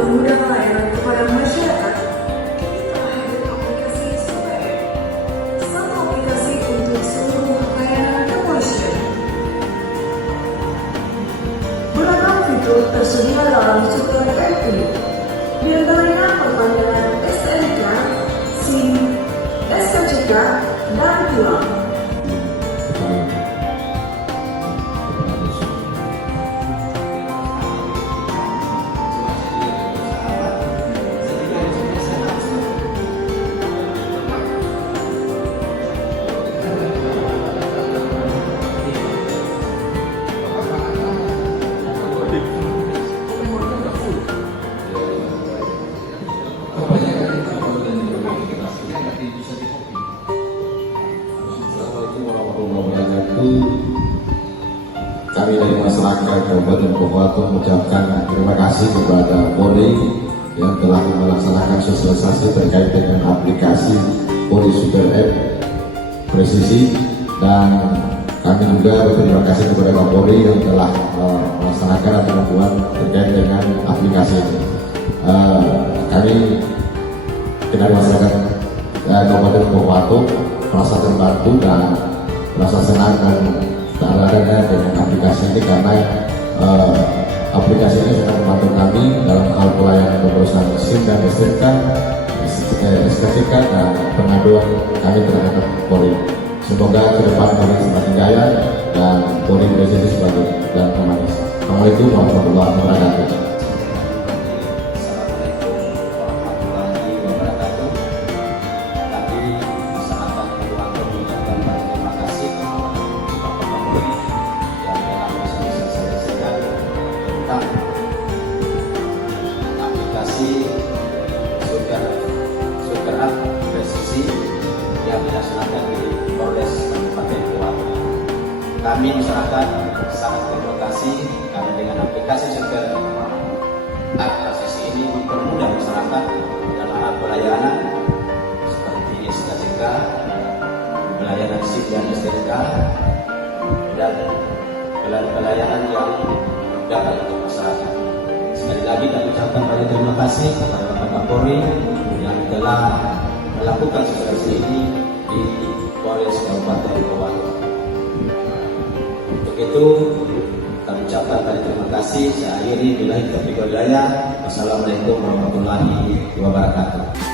mempermudah pelayanan kepada masyarakat, kini telah hadir aplikasi Super App, satu aplikasi untuk seluruh layanan kepolisian. Beragam fitur tersedia dalam Super App ini, di antaranya perpanjangan STNK, SIM, SKCK, dan tilang. Kami dari masyarakat Kabupaten Bogor mengucapkan terima kasih kepada Polri yang telah melaksanakan sosialisasi terkait dengan aplikasi Polri Super App Presisi, dan kami juga berterima kasih kepada Kapolri yang telah melaksanakan atau membuat terkait dengan aplikasi ini. Kami dari masyarakat Kabupaten Bogor merasa terbantu dan merasa senang dan terladanya dengan aplikasi ini, karena aplikasi ini sangat membantu kami dalam hal pelayanan pemrosesan SIM dan STNK, SKCK, dan pengaduan kami terhadap Polri. Semoga ke depan Polri semakin jaya dan Polri presisi sebagai dan pemanis. Assalamualaikum warahmatullahi wabarakatuh. Aplikasi Super App Presisi yang dilaksanakan di Polres Kabupaten Bogor. Kami masyarakat sangat terima kasih karena dengan aplikasi Super App Presisi ini mempermudah masyarakat dalam hal pelayanan seperti SKCK, pelayanan SIM dan STNK, dan pelayanan yang dapat untuk masyarakat. Sekali lagi kami ucapkan banyak terima kasih kepada Bapak Kapolri yang telah melakukan sosialisasi ini di Polres Kabupaten Bogor. Untuk itu kami ucapkan banyak terima kasih. Saya akhiri, billahi taufiq wal hidayah. Wassalamualaikum warahmatullahi wabarakatuh.